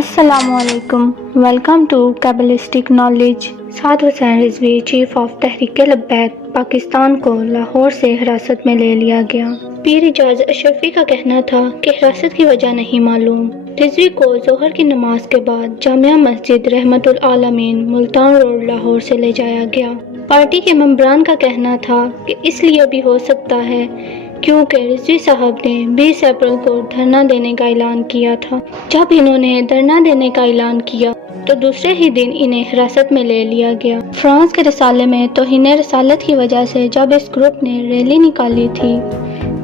السلام علیکم، welcome to cabalistic knowledge. Saad Hussain Rizvi chief of Tehreek Labbaik Pakistan کو لاہور سے حراست میں لے لیا گیا۔ پیر اعجاز اشرفی کا کہنا تھا کہ حراست کی وجہ نہیں معلوم۔ رضوی کو ظہر کی نماز کے بعد جامعہ مسجد رحمت العالمین ملتان روڈ لاہور سے لے جایا گیا۔ پارٹی کے ممبران کا کہنا تھا کہ اس لیے بھی ہو سکتا ہے کیونکہ رضوی صاحب نے 20 اپریل کو دھرنا دینے کا اعلان کیا تھا۔ جب انہوں نے دھرنا دینے کا اعلان کیا تو دوسرے ہی دن انہیں حراست میں لے لیا گیا۔ فرانس کے رسالے میں توہین رسالت کی وجہ سے جب اس گروپ نے ریلی نکالی تھی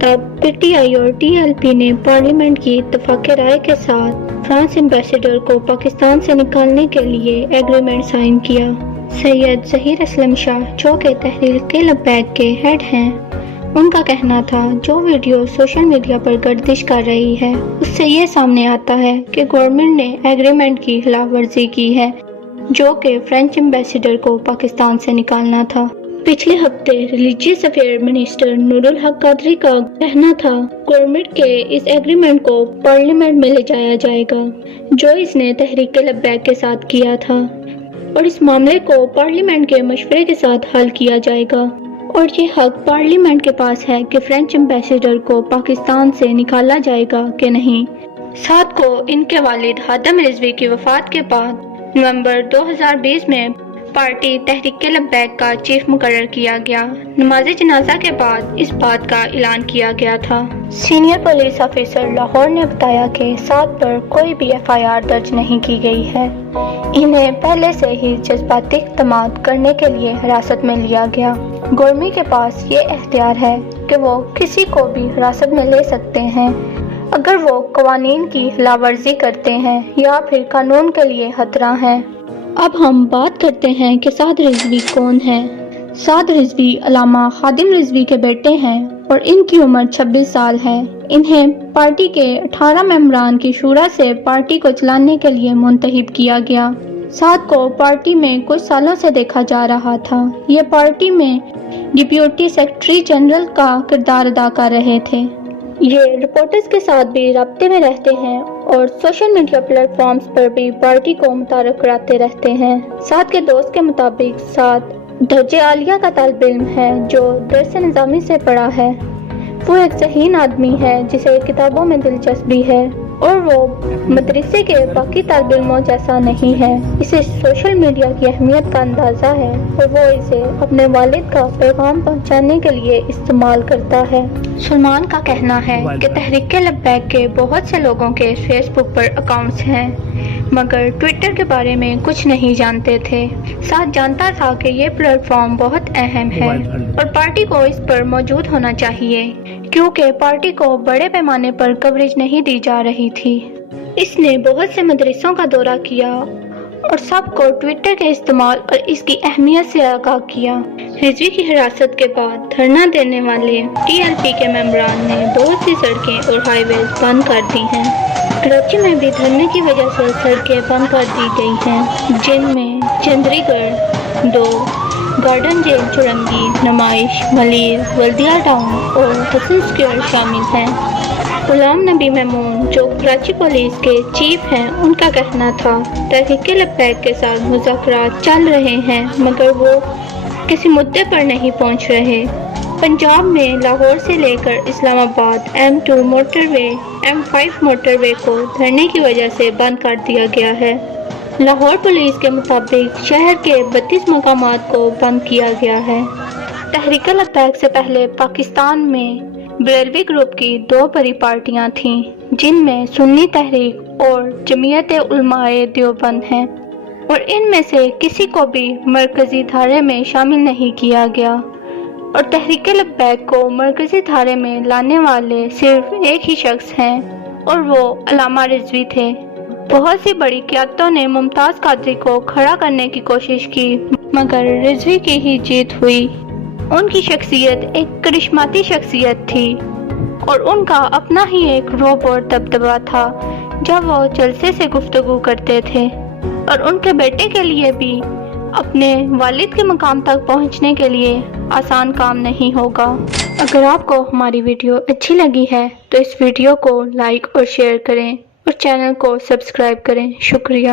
تب پی ٹی آئی اور ٹی ایل پی نے پارلیمنٹ کی اتفاق رائے کے ساتھ فرانس ایمبیسیڈر کو پاکستان سے نکالنے کے لیے ایگریمنٹ سائن کیا۔ سید ظہیر اسلم شاہ جو کہ تحریک لبیک کے ہیڈ ہیں، ان کا کہنا تھا جو ویڈیو سوشل میڈیا پر گردش کر رہی ہے اس سے یہ سامنے آتا ہے کہ گورنمنٹ نے ایگریمنٹ کی خلاف ورزی کی ہے جو کہ فرینچ ایمبیسیڈر کو پاکستان سے نکالنا تھا۔ پچھلے ہفتے ریلیجیس افیئر منسٹر نور الحق قادری کا کہنا تھا گورنمنٹ کے اس ایگریمنٹ کو پارلیمنٹ میں لے جایا جائے گا جو اس نے تحریک لبیک کے ساتھ کیا تھا اور اس معاملے کو پارلیمنٹ کے مشورے کے ساتھ حل کیا جائے گا، اور یہ حق پارلیمنٹ کے پاس ہے کہ فرینچ ایمبیسیڈر کو پاکستان سے نکالا جائے گا کہ نہیں۔ 7 کو ان کے والد ہادم رضوی کی وفات کے بعد نومبر 2020 میں پارٹی تحریک لبیک کا چیف مقرر کیا گیا۔ نماز جنازہ کے بعد اس بات کا اعلان کیا گیا تھا۔ سینئر پولیس آفیسر لاہور نے بتایا کہ 7 پر کوئی بھی FIR درج نہیں کی گئی ہے۔ انہیں پہلے سے ہی جذباتی اقدامات کرنے کے لیے حراست میں لیا گیا۔ گورنمنٹ کے پاس یہ اختیار ہے کہ وہ کسی کو بھی حراست میں لے سکتے ہیں اگر وہ قوانین کی خلاف ورزی کرتے ہیں یا پھر قانون کے لیے خطرہ ہیں۔ اب ہم بات کرتے ہیں کہ سعد رضوی کون ہے۔ سعد رضوی علامہ خادم رضوی کے بیٹے ہیں اور ان کی عمر 26 سال ہے۔ انہیں پارٹی کے 18 ممبران کی شورا سے پارٹی کو چلانے کے لیے منتخب کیا گیا۔ سعد کو پارٹی میں کچھ سالوں سے دیکھا جا رہا تھا۔ یہ پارٹی میں ڈپٹی سیکرٹری جنرل کا کردار ادا کر رہے تھے۔ یہ رپورٹرز کے ساتھ بھی رابطے میں رہتے ہیں اور سوشل میڈیا پلیٹ فارمز پر بھی پارٹی کو متعارف کراتے رہتے ہیں۔ سعد کے دوست کے مطابق سعد درجہ عالیہ کا طالب علم ہے جو درس نظامی سے پڑھا ہے۔ وہ ایک ذہین آدمی ہے جسے کتابوں میں دلچسپی ہے اور وہ مدرسے کے باقی طالب علموں جیسا نہیں ہے۔ اسے سوشل میڈیا کی اہمیت کا اندازہ ہے اور وہ اسے اپنے والد کا پیغام پہنچانے کے لیے استعمال کرتا ہے۔ سلمان کا کہنا ہے کہ تحریک لبیک کے بہت سے لوگوں کے فیس بک پر اکاؤنٹس ہیں مگر ٹویٹر کے بارے میں کچھ نہیں جانتے تھے۔ سعد جانتا تھا کہ یہ پلیٹ فارم بہت اہم ہے اور پارٹی کو اس پر موجود ہونا چاہیے کیونکہ پارٹی کو بڑے پیمانے پر کوریج نہیں دی جا رہی تھی۔ اس نے بہت سے مدرسوں کا دورہ کیا اور سب کو ٹویٹر کے استعمال اور اس کی اہمیت سے آگاہ کیا۔ رضوی کی حراست کے بعد دھرنا دینے والے TLP کے ممبران نے بہت سی سڑکیں اور ہائی ویز بند کر دی ہیں۔ کراچی میں بھی دھرنے کی وجہ سے سڑکیں بند کر دی گئی ہیں جن میں چندری گڑھ 2 گارڈن جیل چورنگی نمائش ملیر ولدیہ ٹاؤن اور حسن سکوئر شامل ہیں۔ غلام نبی میمون جو کراچی پولیس کے چیف ہیں ان کا کہنا تھا تحریک لبیک کے ساتھ مذاکرات چل رہے ہیں مگر وہ کسی مدعے پر نہیں پہنچ رہے۔ پنجاب میں لاہور سے لے کر اسلام آباد M2 موٹر وے M5 موٹر وے کو دھرنے کی وجہ سے بند کر دیا گیا ہے۔ لاہور پولیس کے مطابق شہر کے 32 مقامات کو بند کیا گیا ہے۔ تحریک لبیک سے پہلے پاکستان میں بریلوی گروپ کی 2 بڑی پارٹیاں تھیں جن میں سنی تحریک اور جمعیت علماء دیوبند ہیں اور ان میں سے کسی کو بھی مرکزی دھارے میں شامل نہیں کیا گیا اور تحریک لبیک کو مرکزی دھارے میں لانے والے صرف ایک ہی شخص ہیں اور وہ علامہ رضوی تھے۔ بہت سی بڑی قیادتوں نے ممتاز قادری کو کھڑا کرنے کی کوشش کی مگر رضوی کی ہی جیت ہوئی۔ ان کی شخصیت ایک کرشماتی شخصیت تھی اور ان کا اپنا ہی ایک روب اور دبدبہ تھا جب وہ جلسے سے گفتگو کرتے تھے اور ان کے بیٹے کے لیے بھی اپنے والد کے مقام تک پہنچنے کے لیے آسان کام نہیں ہوگا۔ اگر آپ کو ہماری ویڈیو اچھی لگی ہے تو اس ویڈیو کو لائک اور شیئر کریں اور چینل کو سبسکرائب کریں۔ شکریہ۔